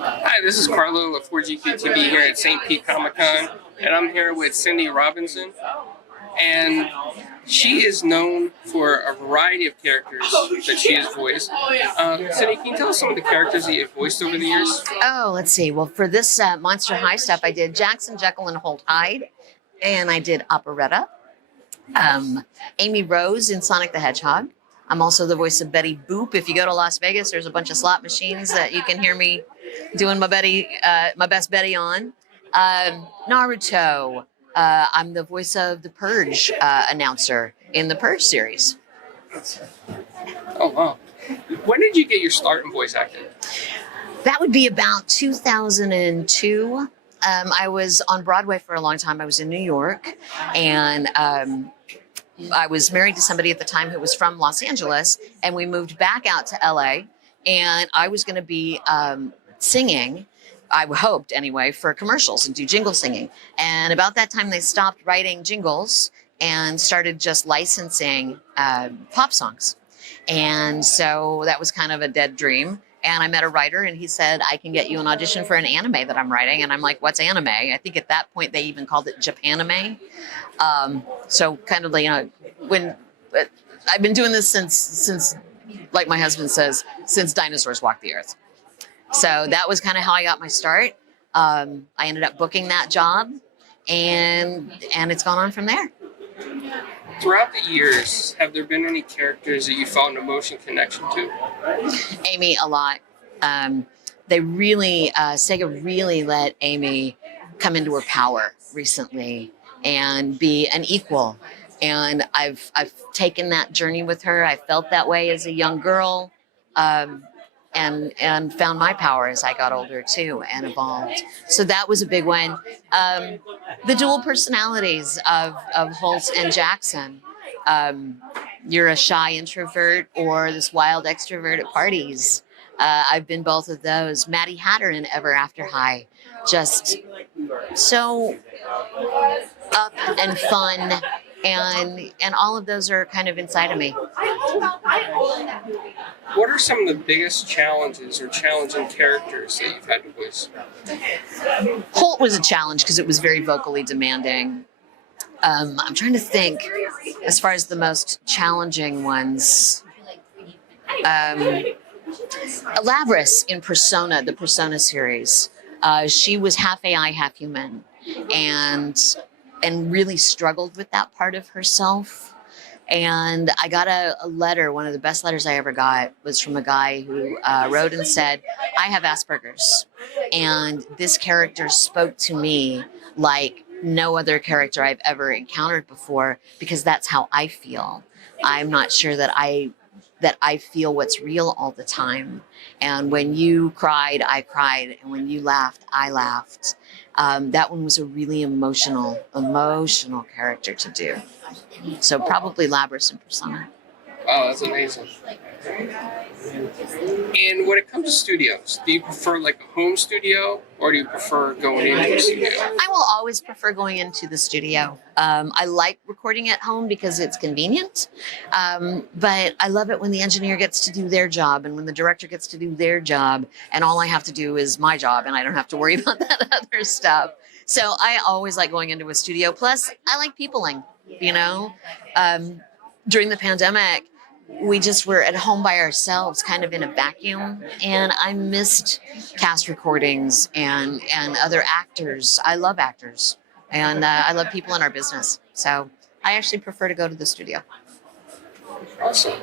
Hi, this is Carlo of 4GQTV here at St. Pete Comic Con, and I'm here with Cindy Robinson. And she is known for a variety of characters that she has voiced. Cindy, can you tell us some of the characters that you've voiced over the years? Oh, let's see. Well, for this Monster High stuff, I did Jackson, Jekyll, and Holt Hyde, and I did Operetta. Amy Rose in Sonic the Hedgehog. I'm also the voice of Betty Boop. If you go to Las Vegas, there's a bunch of slot machines that you can hear me doing my best Betty on. Naruto. I'm the voice of the Purge announcer in the Purge series. Oh, wow. When did you get your start in voice acting? That would be about 2002. I was on Broadway for a long time. I was in New York, and I was married to somebody at the time who was from Los Angeles, and we moved back out to LA, and I was going to be singing, I hoped anyway, for commercials and do jingle singing. And about that time, they stopped writing jingles and started just licensing pop songs. And so that was kind of a dead dream. And I met a writer, and he said, I can get you an audition for an anime that I'm writing. And I'm like, what's anime? I think at that point they even called it Japanime. So kind of like, when I've been doing this since, like my husband says, since dinosaurs walked the earth. So that was kind of how I got my start. I ended up booking that job, and it's gone on from there. Throughout the years, have there been any characters that you felt an emotion connection to? Amy, a lot. They really, Sega really let Amy come into her power recently and be an equal. And I've taken that journey with her. I felt that way as a young girl, and found my power as I got older too and evolved. So that was a big one. The dual personalities of Holt and Jackson. You're a shy introvert or this wild extrovert at parties. I've been both of those. Maddie Hatter in Ever After High, just so up and fun, and all of those are kind of inside of me. What are some of the biggest challenges or challenging characters that you've had to voice? Holt was a challenge because it was very vocally demanding. I'm trying to think as far as the most challenging ones. Labris in Persona, the Persona series. She was half AI, half human, and really struggled with that part of herself. And I got a letter, one of the best letters I ever got was from a guy who wrote and said, I have Asperger's, and this character spoke to me like no other character I've ever encountered before, because that's how I feel. I'm not sure that I feel what's real all the time. And when you cried, I cried. And when you laughed, I laughed. That one was a really emotional character to do. So probably Labris and Persona. Wow, that's amazing. And when it comes to studios, do you prefer like a home studio, or do you prefer going into a studio? I will always prefer going into the studio. I like recording at home because it's convenient, but I love it when the engineer gets to do their job and when the director gets to do their job, and all I have to do is my job, and I don't have to worry about that other stuff. So I always like going into a studio. Plus, I like peopling, During the pandemic, we just were at home by ourselves, kind of in a vacuum, and I missed cast recordings and other actors. I love actors, and I love people in our business. So I actually prefer to go to the studio. Awesome.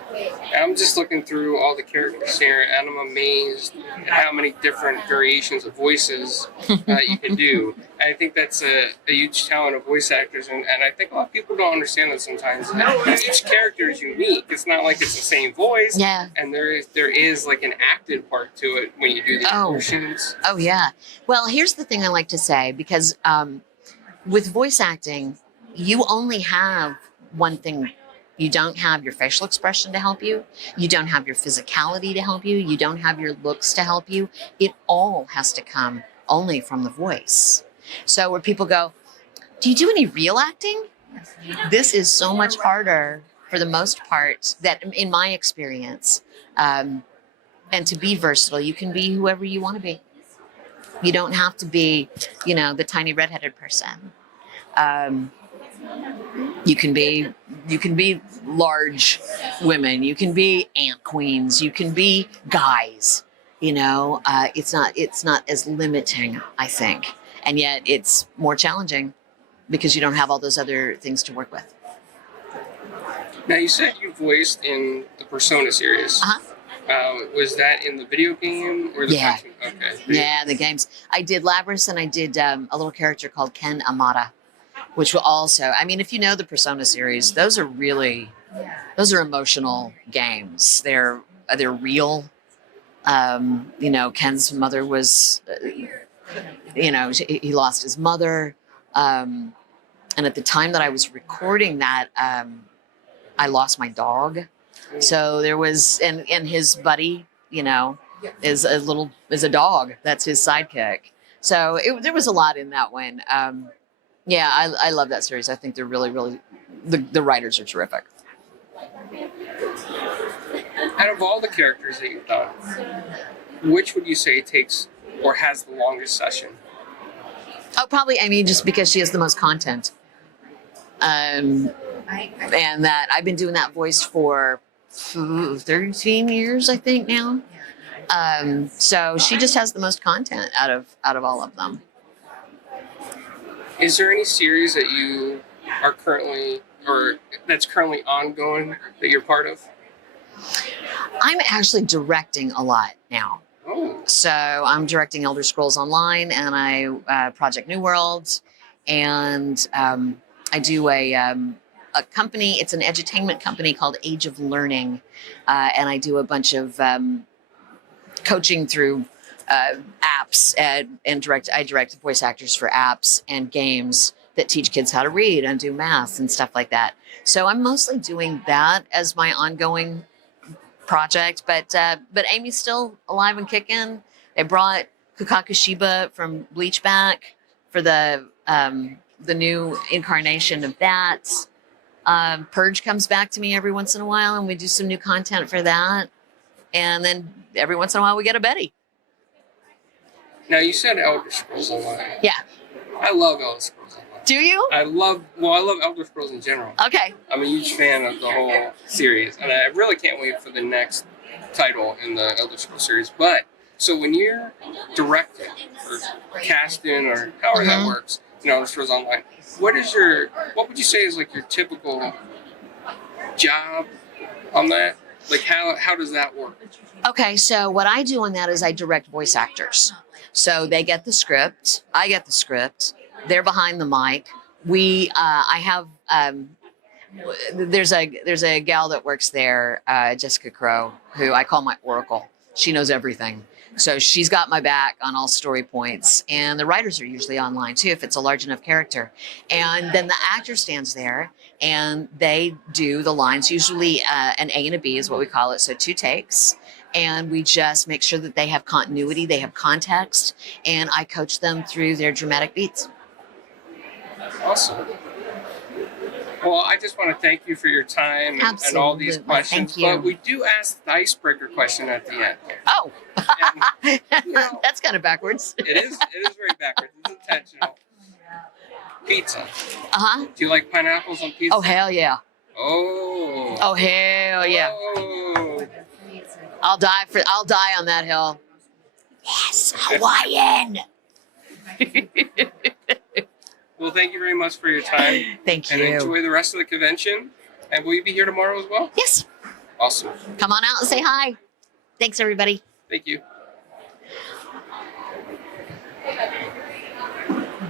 I'm just looking through all the characters here, and I'm amazed at how many different variations of voices you can do. I think that's a huge talent of voice actors, and I think a lot of people don't understand that sometimes. Each character is unique. It's not like it's the same voice. Yeah. And there is like an acted part to it when you do the portions. Oh, yeah. Well, here's the thing I like to say, because with voice acting, you only have one thing. You don't have your facial expression to help you. You don't have your physicality to help you. You don't have your looks to help you. It all has to come only from the voice. So where people go, do you do any real acting? This is so much harder for the most part, that in my experience, and to be versatile, you can be whoever you want to be. You don't have to be, the tiny redheaded person. You can be large women. You can be ant queens. You can be guys. It's not as limiting, I think, and yet it's more challenging because you don't have all those other things to work with. Now, you said you voiced in the Persona series. Was that in the video game or the Yeah. cartoon? Okay. Yeah, the games. I did Labrys, and I did a little character called Ken Amata, which will also, if you know the Persona series, those are emotional games. They're real. Ken's mother was, he lost his mother. And at the time that I was recording that, I lost my dog. So there was, and his buddy, is a dog. That's his sidekick. So there was a lot in that one. Yeah, I love that series. I think they're really, really, the writers are terrific. Out of all the characters that you've done, which would you say takes or has the longest session? Oh, probably Amy, just because she has the most content. And that I've been doing that voice for 13 years, I think now. So she just has the most content out of all of them. Is there any series that you are currently, or that's currently ongoing, that you're part of? I'm actually directing a lot now. Oh. So I'm directing Elder Scrolls Online, and I Project New World, and I do a company. It's an edutainment company called Age of Learning, and I do a bunch of coaching through apps and I direct voice actors for apps and games that teach kids how to read and do math and stuff like that. So I'm mostly doing that as my ongoing project, but Amy's still alive and kicking. They brought Kukaku Shiba from Bleach back for the new incarnation of that. Purge comes back to me every once in a while, and we do some new content for that. And then every once in a while we get a Betty. Now, you said Elder Scrolls Online. Yeah. I love Elder Scrolls Online. Do you? I love Elder Scrolls in general. Okay. I'm a huge fan of the whole series, and I really can't wait for the next title in the Elder Scrolls series. But, so when you're directing or casting or however that works in Elder Scrolls Online, what would you say is like your typical job on that? Like how does that work? Okay, so what I do on that is I direct voice actors. So they get the script, I get the script, they're behind the mic. I have there's a gal that works there, Jessica Crow, who I call my oracle. She knows everything. So she's got my back on all story points, and the writers are usually online too if it's a large enough character. And then the actor stands there and they do the lines, usually an A and a B is what we call it, so 2 takes. And we just make sure that they have continuity, they have context, and I coach them through their dramatic beats. Awesome. Well, I just want to thank you for your time and all these questions. Thank you. But we do ask the icebreaker question at the end. Oh, And, that's kind of backwards. It is very backwards. It's intentional. Pizza. Uh-huh. Do you like pineapples on pizza? Oh, hell yeah. Oh. Oh, hell yeah. Oh. I'll die on that hill. Yes, Hawaiian. Well, thank you very much for your time. Thank you. And enjoy the rest of the convention. And will you be here tomorrow as well? Yes. Awesome. Come on out and say hi. Thanks, everybody. Thank you.